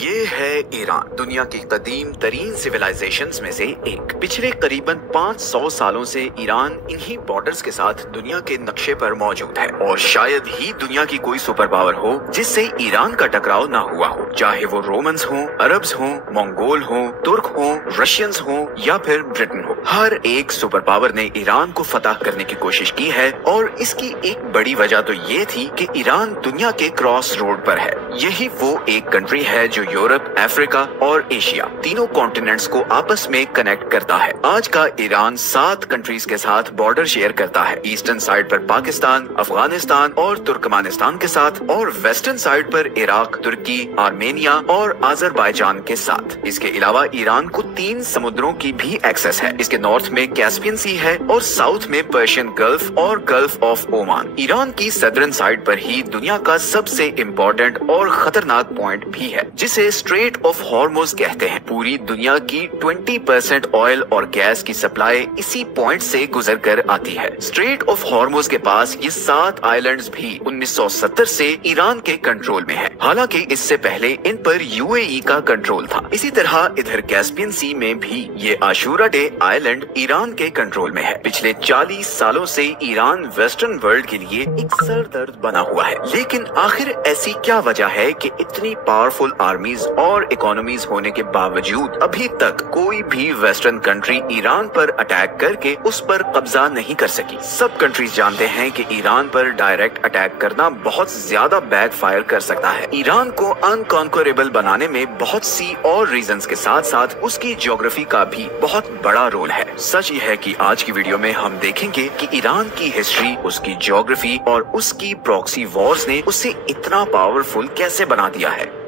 ये है ईरान, दुनिया की कदीम तरीन सिविलाइजेशंस में से एक। पिछले करीबन 500 सालों से ईरान इन्हीं बॉर्डर्स के साथ दुनिया के नक्शे पर मौजूद है और शायद ही दुनिया की कोई सुपर पावर हो जिससे ईरान का टकराव ना हुआ हो, चाहे वो रोमन्स हो, अरब्स हो, मंगोल हो, तुर्क हो, रशियंस हो या फिर ब्रिटेन हो। हर एक सुपर पावर ने ईरान को फतह करने की कोशिश की है और इसकी एक बड़ी वजह तो ये थी कि ईरान दुनिया के क्रॉस रोड पर है। यही वो एक कंट्री है जो यूरोप, अफ्रीका और एशिया तीनों कॉन्टिनेंट्स को आपस में कनेक्ट करता है। आज का ईरान 7 कंट्रीज के साथ बॉर्डर शेयर करता है। ईस्टर्न साइड पर पाकिस्तान, अफगानिस्तान और तुर्कमानिस्तान के साथ और वेस्टर्न साइड पर इराक, तुर्की, आर्मेनिया और अजरबैजान के साथ। इसके अलावा ईरान को 3 समुद्रों की भी एक्सेस है। इसके नॉर्थ में कैस्पियन सी है और साउथ में पर्शियन गल्फ और गल्फ ऑफ ओमान। ईरान की सदर्न साइड पर ही दुनिया का सबसे इम्पोर्टेंट और खतरनाक पॉइंट भी है जिसे स्ट्रेट ऑफ हॉर्मुज कहते हैं। पूरी दुनिया की 20% ऑयल और गैस की सप्लाई इसी पॉइंट से गुजर कर आती है। स्ट्रेट ऑफ हॉर्मुज के पास ये 7 आइलैंड्स भी 1970 से ईरान के कंट्रोल में है। हालांकि इससे पहले इन पर यूएई का कंट्रोल था। इसी तरह इधर कैस्पियन सी में भी ये आशूरा डे आइलैंड ईरान के कंट्रोल में है। पिछले 40 सालों से ईरान वेस्टर्न वर्ल्ड के लिए एक सरदर्द बना हुआ है। लेकिन आखिर ऐसी क्या वजह है कि इतनी पावरफुल आर्मीज और इकोनॉमीज होने के बावजूद अभी तक कोई भी वेस्टर्न कंट्री ईरान पर अटैक करके उस पर कब्जा नहीं कर सकी? सब कंट्रीज जानते हैं कि ईरान पर डायरेक्ट अटैक करना बहुत ज्यादा बैकफायर कर सकता है। ईरान को अनकॉन्करेबल बनाने में बहुत सी और रीजंस के साथ साथ उसकी ज्योग्राफी का भी बहुत बड़ा रोल है। सच ये है कि आज की वीडियो में हम देखेंगे कि ईरान की हिस्ट्री, उसकी ज्योग्राफी और उसकी प्रॉक्सी वॉर्स ने उसे इतना पावरफुल कैसे बना दिया है।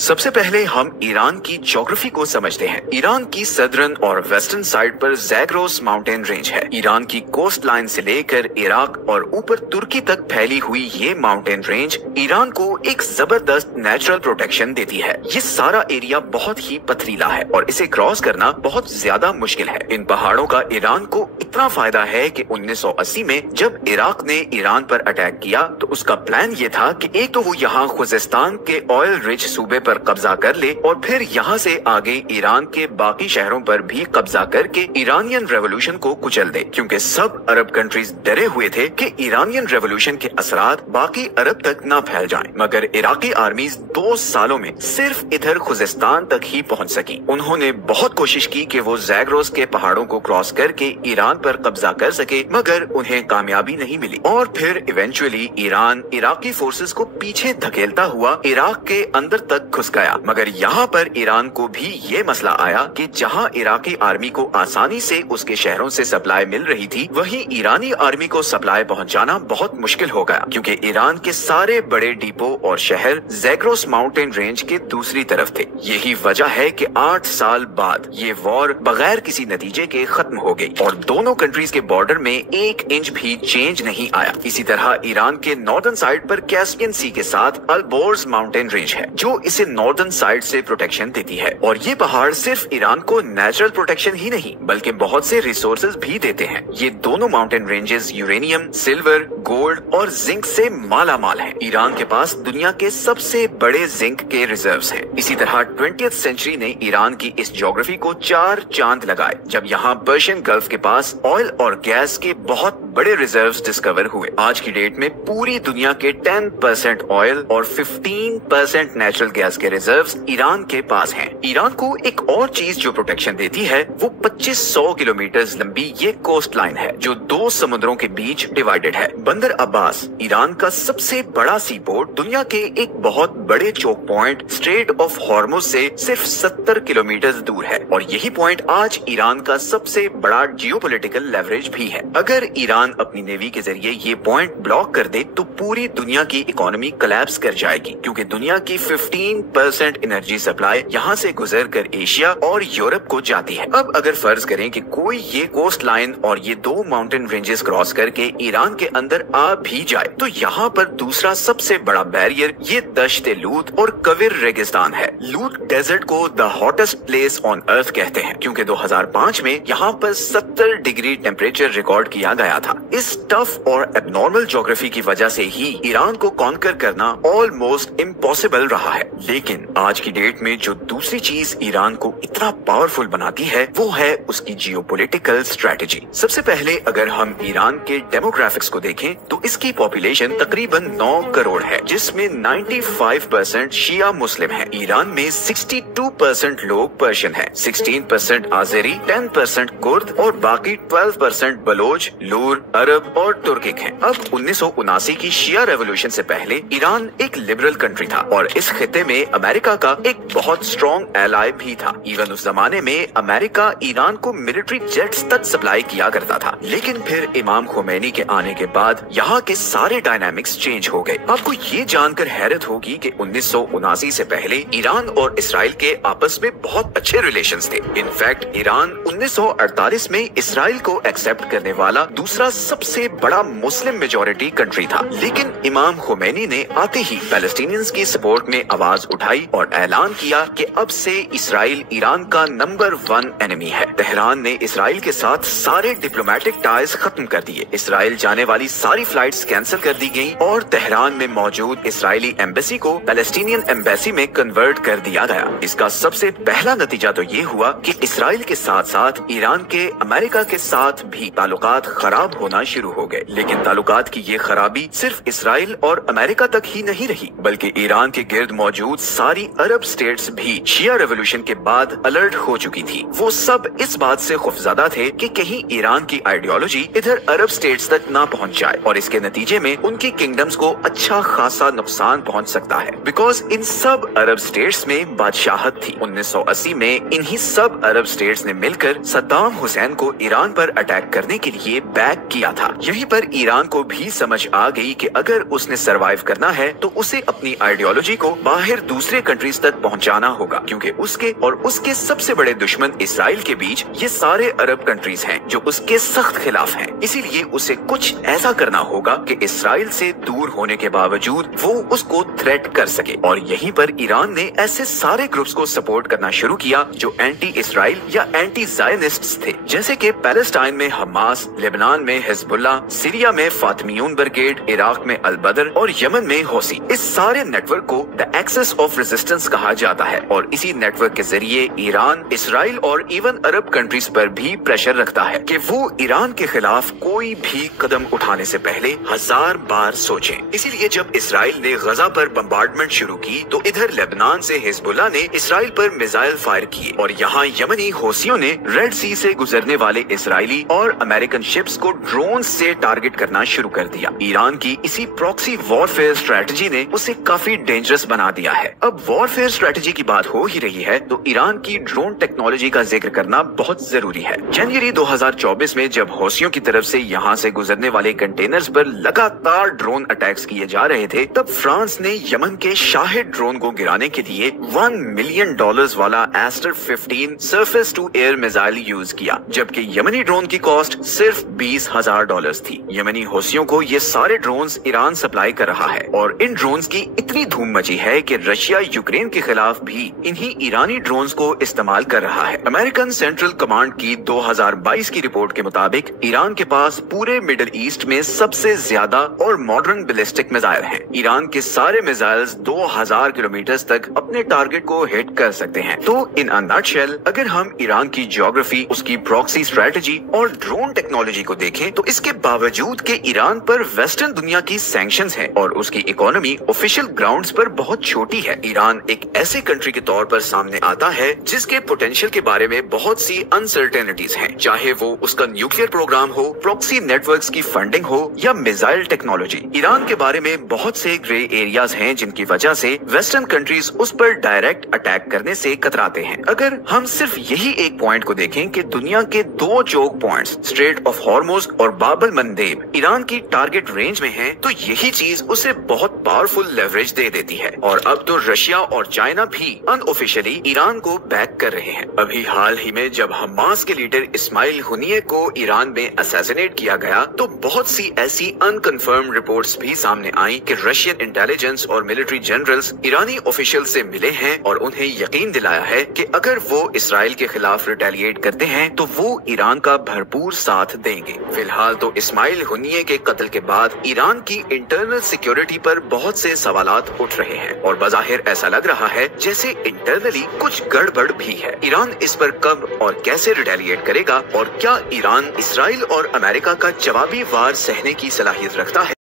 सबसे पहले हम ईरान की ज्योग्राफी को समझते हैं। ईरान की सदर्न और वेस्टर्न साइड पर ज़ैग्रोस माउंटेन रेंज है। ईरान की कोस्ट लाइन से लेकर इराक और ऊपर तुर्की तक फैली हुई ये माउंटेन रेंज ईरान को एक जबरदस्त नेचुरल प्रोटेक्शन देती है। ये सारा एरिया बहुत ही पथरीला है और इसे क्रॉस करना बहुत ज्यादा मुश्किल है। इन पहाड़ों का ईरान को इतना फायदा है कि 1980 में जब इराक ने ईरान पर अटैक किया तो उसका प्लान ये था कि एक तो वो यहाँ खुजिस्तान के ऑयल रिच सूबे पर कब्जा कर ले और फिर यहाँ से आगे ईरान के बाकी शहरों पर भी कब्जा करके ईरानियन रेवोल्यूशन को कुचल दे, क्योंकि सब अरब कंट्रीज डरे हुए थे कि ईरानियन रेवोल्यूशन के असरात बाकी अरब तक न फैल जाएं। मगर इराकी आर्मीज 2 सालों में सिर्फ इधर खुजिस्तान तक ही पहुंच सकी। उन्होंने बहुत कोशिश की कि वो ज़ैग्रोस के पहाड़ों को क्रॉस करके ईरान पर कब्जा कर सके, मगर उन्हें कामयाबी नहीं मिली और फिर इवेंचुअली ईरान इराकी फोर्सेस को पीछे धकेलता हुआ इराक के अंदर तक घुस गया। मगर यहाँ पर ईरान को भी ये मसला आया कि जहाँ इराकी आर्मी को आसानी से उसके शहरों से सप्लाई मिल रही थी, वहीं ईरानी आर्मी को सप्लाई पहुँचाना बहुत मुश्किल हो गया, क्योंकि ईरान के सारे बड़े डिपो और शहर ज़ैग्रोस माउंटेन रेंज के दूसरी तरफ थे। यही वजह है कि 8 साल बाद ये वॉर बगैर किसी नतीजे के खत्म हो गई और दोनों कंट्रीज के बॉर्डर में 1 इंच भी चेंज नहीं आया। इसी तरह ईरान के नॉर्दर्न साइड पर कैस्पियन सी के साथ अल्बोर्ज माउंटेन रेंज है जो इसे नॉर्दर्न साइड से प्रोटेक्शन देती है और ये पहाड़ सिर्फ ईरान को नेचुरल प्रोटेक्शन ही नहीं बल्कि बहुत से रिसोर्सेज भी देते हैं। ये दोनों mountain ranges uranium, silver, gold और जिंक से माला माल है। ईरान के पास दुनिया के सबसे बड़े जिंक के रिजर्व्स हैं। इसी तरह 20th सेंचुरी ने ईरान की इस ज्योग्राफी को 4 चांद लगाए जब यहाँ पर्शियन गल्फ के पास ऑयल और गैस के बहुत बड़े रिजर्व्स डिस्कवर हुए। आज की डेट में पूरी दुनिया के 10% ऑयल और 15% नेचुरल गैस के रिजर्व्स ईरान के पास हैं। ईरान को एक और चीज जो प्रोटेक्शन देती है वो 2500 किलोमीटर लंबी ये कोस्ट लाइन है जो 2 समुद्रों के बीच डिवाइडेड है। बंदर अब्बास ईरान का सबसे बड़ा सी पोर्ट दुनिया के एक बहुत बड़े choke point Strait of Hormuz से सिर्फ 70 किलोमीटर दूर है और यही पॉइंट आज ईरान का सबसे बड़ा जियोपॉलिटिकल लेवरेज भी है। अगर ईरान अपनी नेवी के जरिए ये पॉइंट ब्लॉक कर दे तो पूरी दुनिया की इकोनॉमी कोलैप्स कर जाएगी, क्योंकि दुनिया की 15% एनर्जी सप्लाई यहाँ से गुजर कर एशिया और यूरोप को जाती है। अब अगर फर्ज करें कि कोई ये कोस्ट लाइन और ये 2 माउंटेन रेंजेस क्रॉस करके ईरान के अंदर आ भी जाए तो यहाँ पर दूसरा सबसे बड़ा बैरियर ये दश्त लूत और कविर रेगिस्तान है। लूत डेजर्ट को the hottest place on earth कहते हैं, क्योंकि 2005 में यहाँ पर 70 डिग्री टेम्परेचर रिकॉर्ड किया गया था। इस टफ और एबनॉर्मल ज्योग्राफी की वजह से ही ईरान को कॉन्कर करना ऑलमोस्ट इम्पॉसिबल रहा है। लेकिन आज की डेट में जो दूसरी चीज ईरान को इतना पावरफुल बनाती है वो है उसकी जियोपॉलिटिकल स्ट्रेटजी। सबसे पहले अगर हम ईरान के डेमोग्राफिक्स को देखें तो इसकी पॉपुलेशन तकरीबन 9 करोड़ है, जिसमें 95% शिया मुस्लिम है। ईरान में 62% लोग पर्शियन है, 16% आज़ेरी, 10% कुर्द और बाकी 12% बलोच, लूर, अरब और तुर्किक हैं। अब 1979 की शिया रेवोल्यूशन से पहले ईरान एक लिबरल कंट्री था और इस खिते में अमेरिका का एक बहुत स्ट्रॉन्ग एलाय भी था। इवन उस जमाने में अमेरिका ईरान को मिलिट्री जेट्स तक सप्लाई किया करता था। लेकिन फिर इमाम खोमेनी के आने के बाद यहाँ के सारे डायनामिक्स चेंज हो गए। आपको ये जानकर हैरत होगी कि 1979 से पहले ईरान और इसराइल के आपस में बहुत अच्छे रिलेशंस थे। इनफैक्ट ईरान 1948 में इसराइल को एक्सेप्ट करने वाला दूसरा सबसे बड़ा मुस्लिम मेजॉरिटी कंट्री था। लेकिन इमाम खोमेनी ने आते ही पैलेस्टीनियंस की सपोर्ट में आवाज उठाई और ऐलान किया कि अब से इसराइल ईरान का नंबर 1 एनिमी है। तेहरान ने इसराइल के साथ सारे डिप्लोमेटिक टाइज खत्म कर दिए। इसराइल जाने वाली सारी फ्लाइट्स कैंसिल कर दी गयी और तेहरान में मौजूद इसराइली एम्बेसी को पैलेस्टीनियन एम्बेसी में कन्वर्ट कर दिया गया। इसका सबसे पहला नतीजा तो ये हुआ कि इसराइल के साथ साथ ईरान के अमेरिका के साथ भी ताल्लुकात खराब होना शुरू हो गए। लेकिन ताल्लुकात की ये खराबी सिर्फ इसराइल और अमेरिका तक ही नहीं रही, बल्कि ईरान के गिर्द मौजूद सारी अरब स्टेट्स भी शिया रेवोल्यूशन के बाद अलर्ट हो चुकी थी। वो सब इस बात से खौफजदा थे कि कहीं ईरान की आइडियोलॉजी इधर अरब स्टेट्स तक ना पहुंच जाए और इसके नतीजे में उनकी किंगडम्स को अच्छा खासा नुकसान पहुंच सकता है। बिकॉज इन सब अरब स्टेट्स में बादशाहत थी। 1980 में इन्हीं सब अरब स्टेट्स ने मिलकर सद्दाम हुसैन को ईरान पर अटैक करने के लिए बैक किया था। यहीं पर ईरान को भी समझ आ गई कि अगर उसने सरवाइव करना है तो उसे अपनी आइडियोलॉजी को बाहर दूसरे कंट्रीज तक पहुंचाना होगा, क्योंकि उसके और उसके सबसे बड़े दुश्मन इसराइल के बीच ये सारे अरब कंट्रीज हैं जो उसके सख्त खिलाफ हैं। इसीलिए उसे कुछ ऐसा करना होगा कि इसराइल से दूर होने के बावजूद वो उसको थ्रेट कर सके। और यहीं पर ईरान ने ऐसे सारे ग्रुप्स को सपोर्ट करना शुरू किया जो एंटी इसराइल या एंटी ज़ायनिस्ट्स थे, जैसे कि पैलेस्टाइन में हमास, लेबनान में हिजबुल्लाह, सीरिया में फातिमियून ब्रिगेड, इराक में अल बदर और यमन में हौसी। इस सारे नेटवर्क को द एक्सेस ऑफ रेजिस्टेंस कहा जाता है और इसी नेटवर्क के जरिए ईरान इसराइल और इवन अरब कंट्रीज पर भी प्रेशर रखता है कि वो ईरान के खिलाफ कोई भी कदम उठाने से पहले 1000 बार सोचें। इसीलिए जब इसराइल ने गजा पर बम्बार्डमेंट शुरू की तो इधर लेबनान से हिजबुल्लाह ने इसराइल पर मिसाइल फायर किए और यहाँ यमनी हौसियों ने रेड सी से गुजरने वाले इसराइली और अमेरिकन शिप्स को ड्रोन से टारगेट करना शुरू कर दिया। ईरान की इसी प्रॉक्सी वॉरफेयर स्ट्रेटजी ने उसे काफी डेंजरस बना दिया है। अब वॉरफेयर स्ट्रेटजी की बात हो ही रही है तो ईरान की ड्रोन टेक्नोलॉजी का जिक्र करना बहुत जरूरी है। जनवरी 2024 में जब हौसियों की तरफ से यहाँ से गुजरने वाले कंटेनर्स पर लगातार ड्रोन अटैक्स किए जा रहे थे, तब फ्रांस ने यमन के शाहिद ड्रोन को गिराने के लिए $1 मिलियन वाला Aster 15 surface to air missile use किया, जबकि यमनी ड्रोन की कॉस्ट सिर्फ $20,000 थी। यमनी हौसियों को ये सारे ड्रोन्स ईरान सप्लाई कर रहा है और इन ड्रोन्स की इतनी धूम मची है कि रशिया यूक्रेन के खिलाफ भी इन्हीं ईरानी ड्रोन्स को इस्तेमाल कर रहा है। अमेरिकन सेंट्रल कमांड की 2022 की रिपोर्ट के मुताबिक ईरान के पास पूरे मिडिल ईस्ट में सबसे ज्यादा और मॉडर्न बैलिस्टिक मिसाइल हैं। ईरान के सारे मिसाइल्स 2000 किलोमीटर तक अपने टारगेट को हिट कर सकते हैं। तो इन अ नटशेल अगर हम ईरान की ज्योग्राफी, उसकी प्रॉक्सी स्ट्रेटजी और ड्रोन टेक्नोलॉजी को देखें तो इसके बावजूद कि ईरान पर वेस्टर्न दुनिया की सैंक्शंस हैं और उसकी इकोनॉमी ऑफिशियल ग्राउंड्स पर बहुत छोटी है, ईरान एक ऐसे कंट्री के तौर पर सामने आता है जिसके पोटेंशियल के बारे में बहुत सी अनसर्टेनिटीज हैं, चाहे वो उसका न्यूक्लियर प्रोग्राम हो, प्रॉक्सी नेटवर्क्स की फंडिंग हो या मिसाइल टेक्नोलॉजी। ईरान के बारे में बहुत से ग्रे एरियाज हैं जिनकी वजह से वेस्टर्न कंट्रीज उस पर डायरेक्ट अटैक करने से कतराते हैं। अगर हम सिर्फ यही एक पॉइंट को देखें कि दुनिया के 2 choke points Strait of Hormuz और बाब अल मंदेब ईरान की टारगेट रेंज में हैं, तो यही चीज उसे बहुत पावरफुल लेवरेज दे देती है। और अब तो रशिया और चाइना भी अनऑफिशियली ईरान को बैक कर रहे हैं। अभी हाल ही में जब हमास के लीडर इस्माइल हुनिये को ईरान में असैसिनेट किया गया तो बहुत सी ऐसी अनकन्फर्म रिपोर्ट्स भी सामने आई कि रशियन इंटेलिजेंस और मिलिट्री जनरल्स ईरानी ऑफिशियल से मिले हैं और उन्हें यकीन दिलाया है कि अगर वो इसराइल के खिलाफ रिटेलिएट करते हैं तो वो ईरान का भरपूर साथ देंगे। फिलहाल तो इस्माइल हुनिये के कत्ल के बाद ईरान की इंटरनल सिक्योरिटी पर बहुत से सवालात उठ रहे हैं और बाज़ाहिर बज़ाहिर ऐसा लग रहा है जैसे इंटरनली कुछ गड़बड़ भी है। ईरान इस पर कब और कैसे रिटेलिएट करेगा, और क्या ईरान इसराइल और अमेरिका का जवाबी वार सहने की सलाहियत रखता है?